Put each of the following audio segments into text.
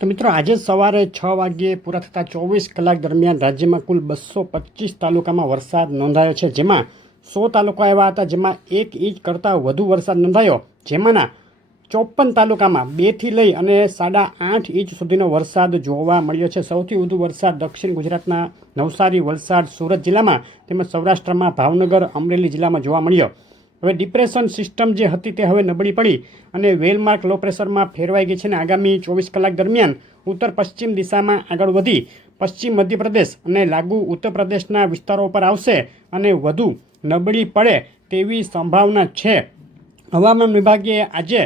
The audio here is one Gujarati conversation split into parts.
તો મિત્રો આજે સવારે 6 વાગ્યે પૂરા થતા 24 કલાક દરમિયાન રાજ્યમાં કુલ 225 તાલુકામાં વરસાદ નોંધાયો છે, જેમાં 100 તાલુકા એવા હતા જેમાં 1 ઇંચ કરતાં વધુ વરસાદ નોંધાયો, જેમાંના 54 તાલુકામાં 2 થી લઈ અને 8.5 ઇંચ સુધીનો વરસાદ જોવા મળ્યો છે. સૌથી વધુ વરસાદ દક્ષિણ ગુજરાતના નવસારી, વલસાડ, સુરત જિલ્લામાં તેમજ સૌરાષ્ટ્રમાં ભાવનગર, અમરેલી જિલ્લામાં જોવા મળ્યો. હવે ડિપ્રેશન સિસ્ટમ જે હતી તે હવે નબળી પડી અને વેલમાર્ક લો પ્રેશરમાં ફેરવાઈ ગઈ છે અને આગામી 24 કલાક દરમિયાન ઉત્તર પશ્ચિમ દિશામાં આગળ વધી પશ્ચિમ મધ્યપ્રદેશ અને લાગુ ઉત્તર પ્રદેશના વિસ્તારો પર આવશે અને વધુ નબળી પડે તેવી સંભાવના છે. હવામાન વિભાગે આજે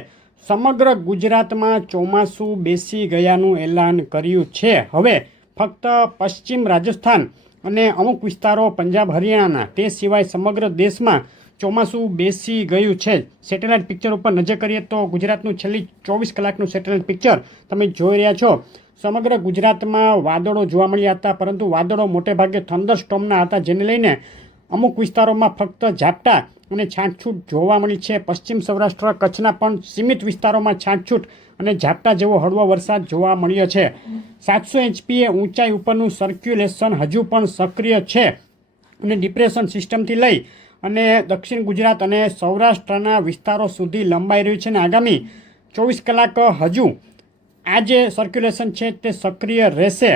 સમગ્ર ગુજરાતમાં ચોમાસું બેસી ગયાનું એલાન કર્યું છે. હવે ફક્ત પશ્ચિમ રાજસ્થાન અને અમુક વિસ્તારો પંજાબ, હરિયાણાના, તે સિવાય સમગ્ર દેશમાં ચોમાસું બેસી ગયું છે. સેટેલાઇટ પિક્ચર ઉપર નજર કરીએ તો ગુજરાતનું છેલ્લી 24 કલાકનું સેટેલાઇટ પિક્ચર તમે જોઈ રહ્યા છો. સમગ્ર ગુજરાતમાં વાદળો જોવા મળ્યા હતા, પરંતુ વાદળો મોટેભાગે થંડરસ્ટોર્મના હતા, જેને લઈને અમુક વિસ્તારોમાં ફક્ત ઝાપટા અને છાંટછૂટ જોવા મળી છે. પશ્ચિમ સૌરાષ્ટ્ર, કચ્છના પણ સીમિત વિસ્તારોમાં છાંટછૂટ અને ઝાપટા જેવો હળવો વરસાદ જોવા મળ્યો છે. 700 એચપીએ ઊંચાઈ ઉપરનું સર્ક્યુલેશન હજુ પણ સક્રિય છે અને ડિપ્રેશન સિસ્ટમથી લઈ અને દક્ષિણ ગુજરાત અને સૌરાષ્ટ્રના વિસ્તારો સુધી લંબાઈ રહ્યું છે અને આગામી 24 કલાક હજુ આ જે સર્ક્યુલેશન છે તે સક્રિય રહેશે.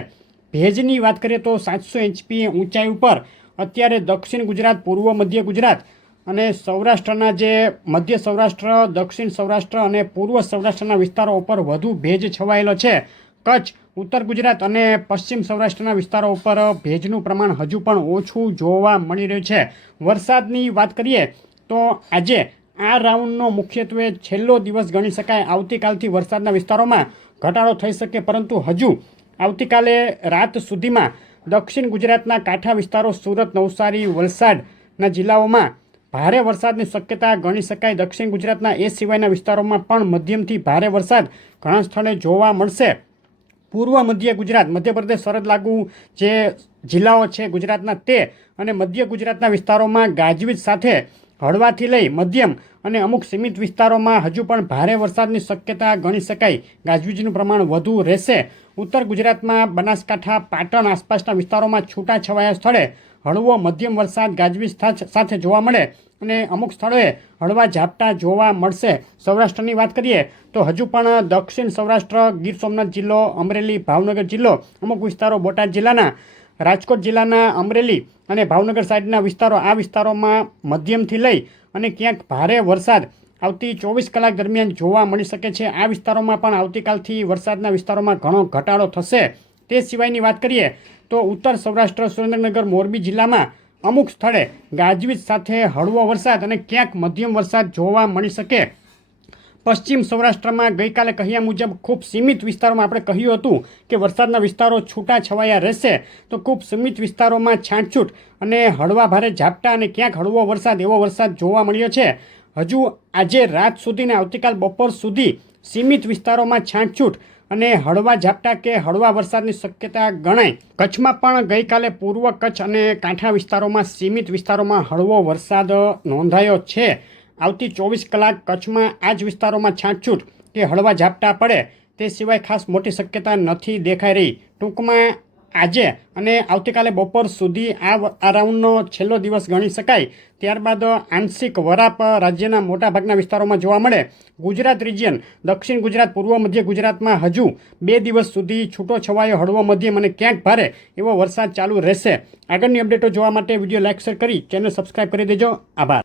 ભેજની વાત કરીએ તો 700 એચપીએ ઊંચાઈ ઉપર અત્યારે દક્ષિણ ગુજરાત, પૂર્વ મધ્ય ગુજરાત અને સૌરાષ્ટ્રના જે મધ્ય સૌરાષ્ટ્ર, દક્ષિણ સૌરાષ્ટ્ર અને પૂર્વ સૌરાષ્ટ્રના વિસ્તારો ઉપર વધુ ભેજ છવાયેલો છે. કચ્છ, ઉત્તર ગુજરાત અને પશ્ચિમ સૌરાષ્ટ્રના વિસ્તારો ઉપર ભેજનું પ્રમાણ હજુ પણ ઓછું જોવા મળી રહ્યું છે. વરસાદની વાત કરીએ તો આજે આ રાઉન્ડનો મુખ્યત્વે છેલ્લો દિવસ ગણી શકાય. આવતીકાલથી વરસાદના વિસ્તારોમાં ઘટાડો થઈ શકે, પરંતુ હજુ આવતીકાલે રાત સુધીમાં દક્ષિણ ગુજરાતના કાંઠા વિસ્તારો, સુરત, નવસારી, વલસાડના જિલ્લાઓમાં ભારે વરસાદની શક્યતા ગણી શકાય. દક્ષિણ ગુજરાતના એ સિવાયના વિસ્તારોમાં પણ મધ્યમથી ભારે વરસાદ ઘણા સ્થળે જોવા મળશે. પૂર્વ મધ્ય ગુજરાત, મધ્યપ્રદેશ સરહદ લાગુ જે જિલ્લાઓ છે ગુજરાતના, તે અને મધ્ય ગુજરાતના વિસ્તારોમાં ગાજવીજ સાથે હળવાથી લઈ મધ્યમ અને અમુક સીમિત વિસ્તારોમાં હજુ પણ ભારે વરસાદની શક્યતા ગણી શકાય. ગાજવીજનું પ્રમાણ વધુ રહેશે. ઉત્તર ગુજરાતમાં બનાસકાંઠા, પાટણ આસપાસના વિસ્તારોમાં છૂટાછવાયા સ્થળે હળવો મધ્યમ વરસાદ ગાજવીજ સાથે જોવા મળે અને અમુક સ્થળોએ હળવા ઝાપટા જોવા મળશે. સૌરાષ્ટ્રની વાત કરીએ તો હજુ પણ દક્ષિણ સૌરાષ્ટ્ર, ગીર સોમનાથ જિલ્લો, અમરેલી, ભાવનગર જિલ્લો, અમુક વિસ્તારો બોટાદ જિલ્લાના, રાજકોટ જિલ્લાના અમરેલી અને ભાવનગર સાઈડના વિસ્તારો, આ વિસ્તારોમાં મધ્યમથી લઈ અને ક્યાંક ભારે વરસાદ આવતી 24 કલાક દરમિયાન જોવા મળી શકે છે. આ વિસ્તારોમાં પણ આવતીકાલથી વરસાદના વિસ્તારોમાં ઘણો ઘટાડો થશે. તે સિવાયની વાત કરીએ તો ઉત્તર સૌરાષ્ટ્ર, સુરેન્દ્રનગર, મોરબી જિલ્લામાં અમુક સ્થળે ગાજવીજ સાથે હળવો વરસાદ અને ક્યાંક મધ્યમ વરસાદ જોવા મળી શકે. પશ્ચિમ સૌરાષ્ટ્રમાં ગઈકાલે કહ્યા મુજબ ખૂબ સીમિત વિસ્તારોમાં આપણે કહ્યું હતું કે વરસાદના વિસ્તારો છૂટા છવાયા રહેશે, તો ખૂબ સીમિત વિસ્તારોમાં છાંટછૂટ અને હળવા ભારે ઝાપટા અને ક્યાંક હળવો વરસાદ, એવો વરસાદ જોવા મળ્યો છે. હજુ આજે રાત સુધી ને આવતીકાલ બપોર સુધી સીમિત વિસ્તારોમાં છાંટછૂટ અને હળવા ઝાપટા કે હળવા વરસાદની શક્યતા ગણાય. કચ્છમાં પણ ગઈકાલે પૂર્વ કચ્છ અને કાંઠા વિસ્તારોમાં સીમિત વિસ્તારોમાં હળવો વરસાદ નોંધાયો છે. આવતી 24 કલાક કચ્છમાં આ જ વિસ્તારોમાં છાંટછૂટ કે હળવા ઝાપટા પડે તે સિવાય ખાસ મોટી શક્યતા નથી દેખાઈ રહી. ટૂંકમાં આજે અને આવતીકાલે બપોર સુધી આ રાઉન્ડનો છેલ્લો દિવસ ગણી શકાય. ત્યારબાદ આંશિક વરાપ રાજ્યના મોટાભાગના વિસ્તારોમાં જોવા મળે. ગુજરાત રિજિયન, દક્ષિણ ગુજરાત, પૂર્વ મધ્ય ગુજરાતમાં હજુ 2 દિવસ સુધી છૂટો છવાયો હળવો મધ્યમ અને ક્યાંક ભારે એવો વરસાદ ચાલુ રહેશે. આગળની અપડેટો જોવા માટે વિડીયો લાઇક, શેર કરી ચેનલ સબસ્ક્રાઈબ કરી દેજો. આભાર.